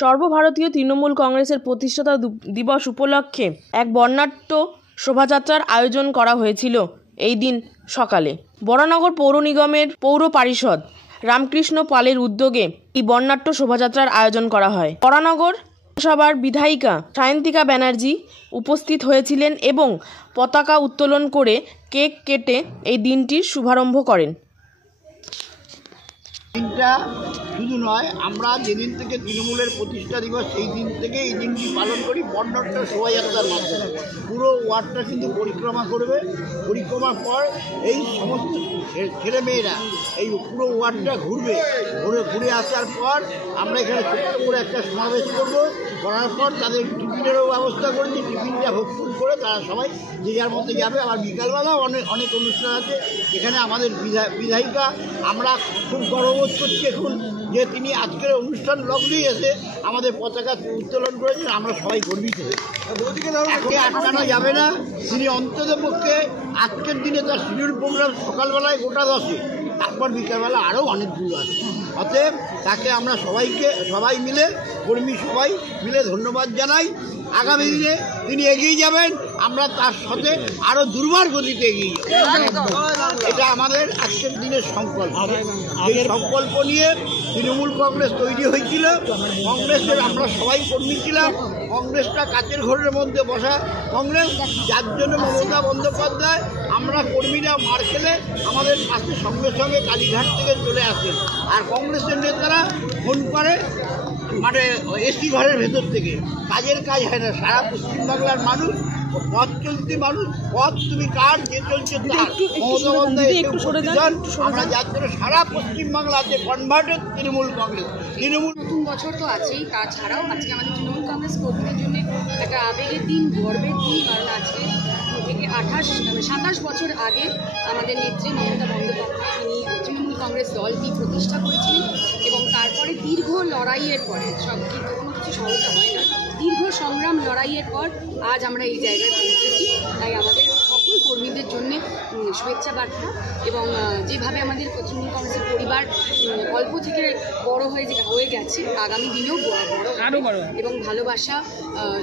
সর্বভারতীয় তৃণমূল কংগ্রেসের প্রতিষ্ঠাতা দিবস উপলক্ষে এক বর্ণাঢ্য শোভাযাত্রার আয়োজন করা হয়েছিল। এই দিন সকালে বরানগর পৌর নিগমের পৌর পারিষদ রামকৃষ্ণ পালের উদ্যোগে এই বর্ণাঢ্য শোভাযাত্রার আয়োজন করা হয়। বরানগর সভার বিধায়িকা সায়ন্তিকা ব্যানার্জি উপস্থিত হয়েছিলেন এবং পতাকা উত্তোলন করে কেক কেটে এই দিনটির শুভারম্ভ করেন। দিনটা শুধু নয়, আমরা যেদিন থেকে তৃণমূলের প্রতিষ্ঠা দিবস সেই দিন থেকে এই দিনটি পালন করি বর্ণাঢ্য শোভাযাত্রার মাধ্যমে। পুরো ওয়ার্ডটা কিন্তু পরিক্রমা করবে। পরিক্রমার পর এই সমস্ত ছেলেমেয়েরা এই পুরো ওয়ার্ডটা ঘুরবে। ঘুরে আসার পর আমরা এখানে ছোট্ট করে একটা সমাবেশ করার পর তাদের টিফিনেরও ব্যবস্থা করেছি। টিফিনটা ভোগ করে তারা সবাই যে যার মধ্যে যাবে। আবার বিকালবেলাও অনেক অনুষ্ঠান আছে। এখানে আমাদের বিধায়িকা, আমরা খুব গর্ববোধ করছি এখন যে তিনি আজকের অনুষ্ঠান লগ্নেই এসে আমাদের পতাকা উত্তোলন করেছেন। আমরা সবাই গর্বিত হই। একে আটকানো যাবে না। তিনি অন্ততপক্ষে আজকের দিনে তার শিডিউল প্রোগ্রাম সকালবেলায় গোটা 10-এ, তারপর বিকালবেলা আরও অনেকগুলো আছে। অতএব তাকে আমরা সবাই মিলে কর্মী সবাই মিলে ধন্যবাদ জানাই। আগামী দিনে তিনি এগিয়ে যাবেন, আমরা তার সাথে আরও দুর্বার গতিতে এগিয়ে যাব। এটা আমাদের আজকের দিনের সংকল্প। এই সংকল্প নিয়ে তৃণমূল কংগ্রেস তৈরি হয়েছিল। কংগ্রেসের আমরা সবাই কর্মী ছিলাম। কংগ্রেসটা কাচের ঘরের মধ্যে বসা কংগ্রেস, যার জন্য মমতা বন্দ্যোপাধ্যায় আমরা কর্মীরা মার খেলে আমাদের পাশে সঙ্গে সঙ্গে কালীঘাট থেকে চলে আসেন। আর কংগ্রেসের নেতারা ফোন করে মানে এসি ঘরের ভেতর থেকে। কাজের কাজ হয় না। সারা পশ্চিমবাংলার মানুষ, পথ চলতি মানুষ, পথ তুমি কার, যে চলছে তার। মমতা বন্দ্যোপাধ্যায় আমরা যার জন্য সারা পশ্চিমবাংলাতে কনভার্টেড তৃণমূল কংগ্রেস। নতুন বছর তো আছেই, তাছাড়াও আজকে আমাদের তৃণমূল কংগ্রেস কর্মীদের জন্য একটা আবেগের দিন, গর্বের দিন। কারণ আজকে থেকে 27 বছর আগে আমাদের নেত্রী মমতা বন্দ্যোপাধ্যায় তিনি তৃণমূল কংগ্রেস দলটি প্রতিষ্ঠা করেছিলেন এবং তারপরে দীর্ঘ লড়াইয়ের পরে, কোনো কিছু সহজে হয় না, দীর্ঘ সংগ্রাম লড়াইয়ের পর আজ আমরা এই জায়গায় পৌঁছেছি। তাই আমাদের সকল কর্মীদের জন্য শুভেচ্ছা বার্তা। এবং যেভাবে আমাদের তৃণমূল কংগ্রেসের পরিবার অল্প থেকে বড় হয়ে গেছে, আগামী দিনেও বড় এবং ভালোবাসা,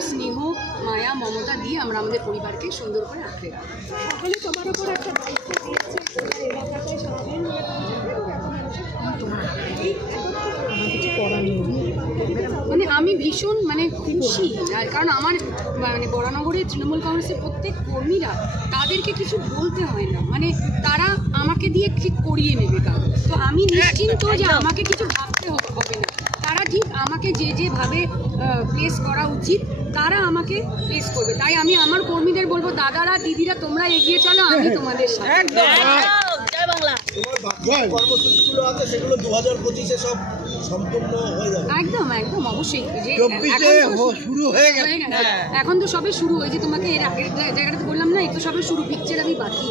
স্নেহ, মায়া, মমতা দিয়ে আমরা আমাদের পরিবারকে সুন্দর করে আঁকড়ে রাখি। সকলে তোমার উপর একটা দায়িত্ব দিয়েছে, এলাকাটায় সারাদিন মানে আমি ভীষণ খুশি, কারণ আমার বরানগরের তৃণমূল কংগ্রেসের প্রত্যেক কর্মীরা, তাদেরকে কিছু বলতে হয় না, তারা আমাকে দিয়ে ঠিক করিয়ে নেবে কাজ। তো আমি নিশ্চিন্ত যে আমাকে কিছু ভাবতে হবে না। তারা ঠিক আমাকে যেভাবে প্লেস করা উচিত তারা আমাকে প্লেস করবে। তাই আমি আমার কর্মীদের বলবো, দাদারা দিদিরা তোমরা এগিয়ে চলো, আমি তোমাদের সাথে। একদম অবশ্যই এখন তো সবে শুরু হয়েছে। তোমাকে এর আগের জায়গাটাতে বললাম না, এই তো সবে শুরু, পিকচার আমি বাকি।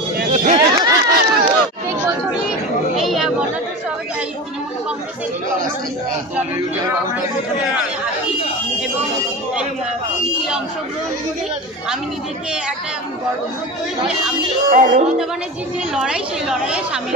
এই বর্ণাঢ্য সভায় তৃণমূল কংগ্রেসের এবং মিছিলে অংশগ্রহণ করে আমি নিজেকে একটা গর্ববোধ করি যে আমি মমতা ব্যানার্জির যে লড়াই, সেই লড়াইয়ে সামিল।